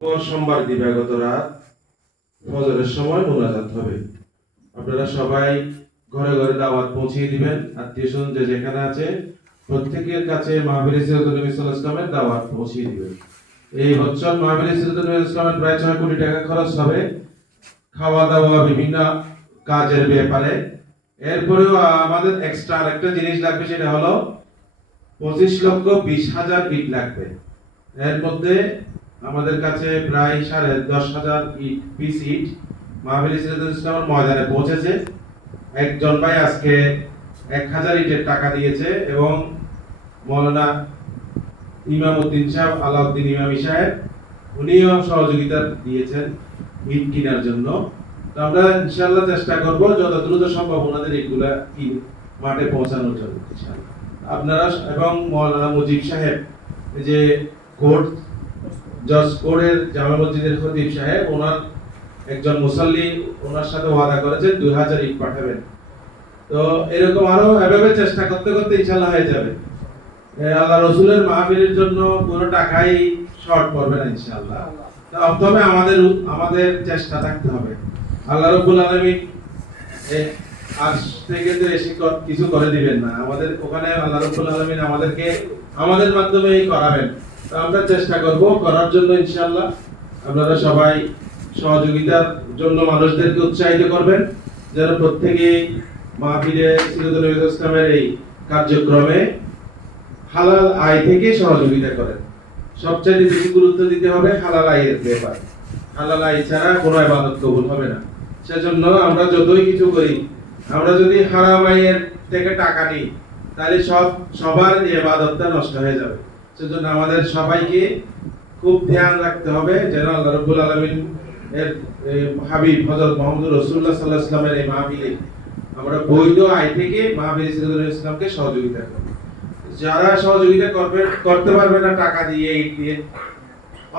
সোমবার দিবাগত রাত ফজরের সময় মোনাজাত হবে। আপনারা সবাই ঘরে ঘরে দাওয়াত পৌঁছিয়ে দিবেন। আত্মীয়স্বজন যে যেখানে আছে প্রত্যেকের কাছে মাহফিলে সিরাতুল নবী সাল্লাল্লাহু আলাইহি ওয়াসাল্লামের দাওয়াত পৌঁছিয়ে দিবেন। এই বছর মাহফিলে সিরাতুল নবী সাল্লাল্লাহু আলাইহি ওয়াসাল্লামের প্রায় 6 কোটি টাকা খরচ হবে খাওয়া দাওয়া বিভিন্ন কাজের ব্যাপারে। এরপরেও আমাদের এক্সট্রা আরেকটা জিনিস লাগবে, সেটা হলো 25,20,000 ইট লাগবে। এর মধ্যে আমাদের কাছে প্রায় 10,500 পিস ইট মাহফিলে সিরাতুল ইসলামের ময়দানে পৌঁছেছে। একজন ভাই আজকে 1,000 ইটের টাকা দিয়েছে এবং মাওলানা ইমামউদ্দিন সাহেব, আলাউদ্দিন ইমামি সাহেব, উনিও সহযোগিতা দিয়েছেন ইট কেনার জন্য। তো আমরা ইনশাআল্লাহ চেষ্টা করব যত দ্রুত সম্ভব ওনাদের এইগুলা মাঠে পৌঁছানোর জন্য ইনশাআল্লাহ। আপনারা এবং মাওলানা মুজিব সাহেব, যে কোর্ট জজ কোর্টের জামে মসজিদের খতিব সাহেব, ওনার একজন মুসল্লি ওনার সাথে ওয়াদা করেছেন 2000 ইট পাঠাবেন। তো এরকম আরো এভাবে চেষ্টা করতে করতে ইনশাআল্লাহ হয়ে যাবে। আল্লাহ রাসূলের মাহফিলের জন্য কোনো টাকাই শর্ট পড়বে না ইনশাআল্লাহ। তবে আমাদের চেষ্টা থাকতে হবে। আল্লাহ রাব্বুল আলামিন আজ থেকে তো এসে কিছু করে দিবেন না, আমাদের ওখানে আল্লাহ রাব্বুল আলামিন আমাদেরকে আমাদের মাধ্যমেই করাবেন। তো আমরা চেষ্টা করব করার জন্য ইনশাআল্লাহ। আপনারা সবাই সহযোগিতার জন্য মানুষদেরকে উৎসাহিত করবেন যেন প্রত্যেকে মাহফিলে সিরাতুল নবী ইসলামের এই কার্যক্রমে হালাল আয় থেকে সহযোগিতা করেন। সবচেয়ে বেশি গুরুত্ব দিতে হবে হালাল আয়ের ব্যাপারে। হালাল আয় ছাড়া কোনো ইবাদত কবুল হবে না। সেজন্য আমরা যতই কিছু করি, আমরা যদি হারাম আয়ের থেকে টাকা নিই তাহলে সবার ইবাদতটা নষ্ট হয়ে যাবে। সেজন্য আমাদের সবাইকে খুব ধ্যান রাখতে হবে যেন আল্লাহ রাব্বুল আলামিন এর হাবিব হযরত মুহাম্মদ রাসূলুল্লাহ সাল্লাল্লাহু আলাইহি ওয়াসাল্লামের এই মাহফিলে আমরা বৈধ আয় থেকে মাহফিলে সিরাতুল ইসলামকে সহযোগিতা করি। যারা সহযোগিতা করতে পারবে না টাকা দিয়ে, ইট দিয়ে,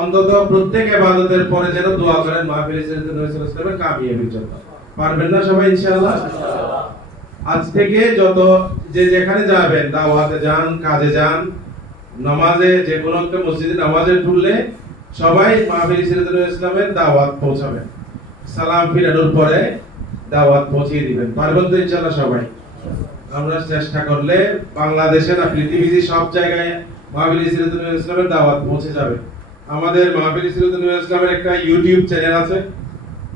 অন্তত প্রত্যেক ইবাদতের পরে যেন দোয়া করেন মাহফিলে সিরাতুল ইসলামের কামিয়াবির জন্য। পারবেন না সবাই ইনশাআল্লাহ? আজ থেকে যত যে যেখানে যাবেন, দাওয়াতে যান, কাজে যান, নামাজে, যে কোনো একটা মসজিদে নামাজে ঢুকলে সবাই মাহফিলে সিরাতুল ইসলামের দাওয়াত পৌঁছাবেন। সালাম ফিরানোর পরে দাওয়াত পৌঁছিয়ে দিবেন। পারবেন তো ইনশাআল্লাহ সবাই? আমরা চেষ্টা করলে বাংলাদেশে না পৃথিবীর সব জায়গায় মাহফিলে সিরাতুল ইসলামের দাওয়াত পৌঁছে যাবে। আমাদের মাহফিলে সিরাতুল ইসলামের একটা ইউটিউব চ্যানেল আছে,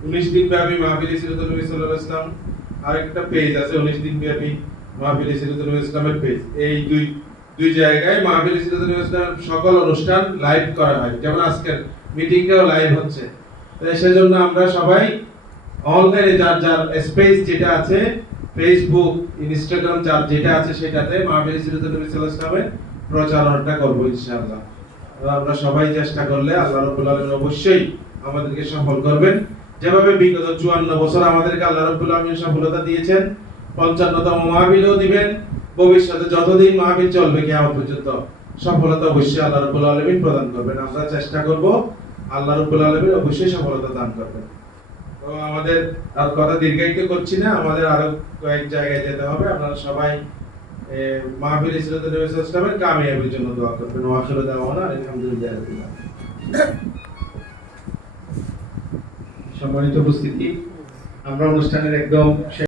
19 দিন ব্যাপী মাহফিলে সিরাতুল ইসলাম, আর একটা পেজ আছে 19 দিন ব্যাপী মাহফিলে সিরাতুল ইসলামের পেজ। এই দুই জায়গায় মাহফিলে সিরাতুল ইসলামের সকল অনুষ্ঠান লাইভ করা হয়, যেমন আজকের মিটিংটাও লাইভ হচ্ছে। তাই সেজন্য আমরা সবাই অনলাইনে যার যার স্পেস যেটা আছে, ফেসবুক, ইনস্টাগ্রাম যার যেটা আছে, সেটাতে মাহফিলে সিরাতুল ইসলামের প্রচারণাটা করব ইনশাআল্লাহ। আমরা সবাই চেষ্টা করলে আল্লাহ রাব্বুল আলামিন অবশ্যই আমাদেরকে সফল করবেন। যেভাবে বিগত 54 বছর আমাদেরকে আল্লাহ রাব্বুল আলামিন সফলতা দিয়েছেন, 55তম মাহফিলও দিবেন। ভবিষ্যতে যতদিন মাহফিল চলবে কিয়ামত পর্যন্ত সফলতা অবশ্যই আল্লাহ রাব্বুল আলামিন প্রদান করবেন। আমরা চেষ্টা করব, আল্লাহ রাব্বুল আলামিন অবশ্যই সফলতা দান করবেন। তো আমাদের আর কথা দীর্ঘায়িত করছি না, আমাদের আরো কয়েক জায়গায় যেতে হবে। আপনারা সবাই মাহফিলে সিরাতুল ইসলামের কামিয়াবির জন্য দোয়া করবেন। ওয়া আখিরু দাওয়ানা আলহামদুলিল্লাহি রাব্বিল আলামিন। সম্মানিত উপস্থিতি, আমরা অনুষ্ঠানের একদম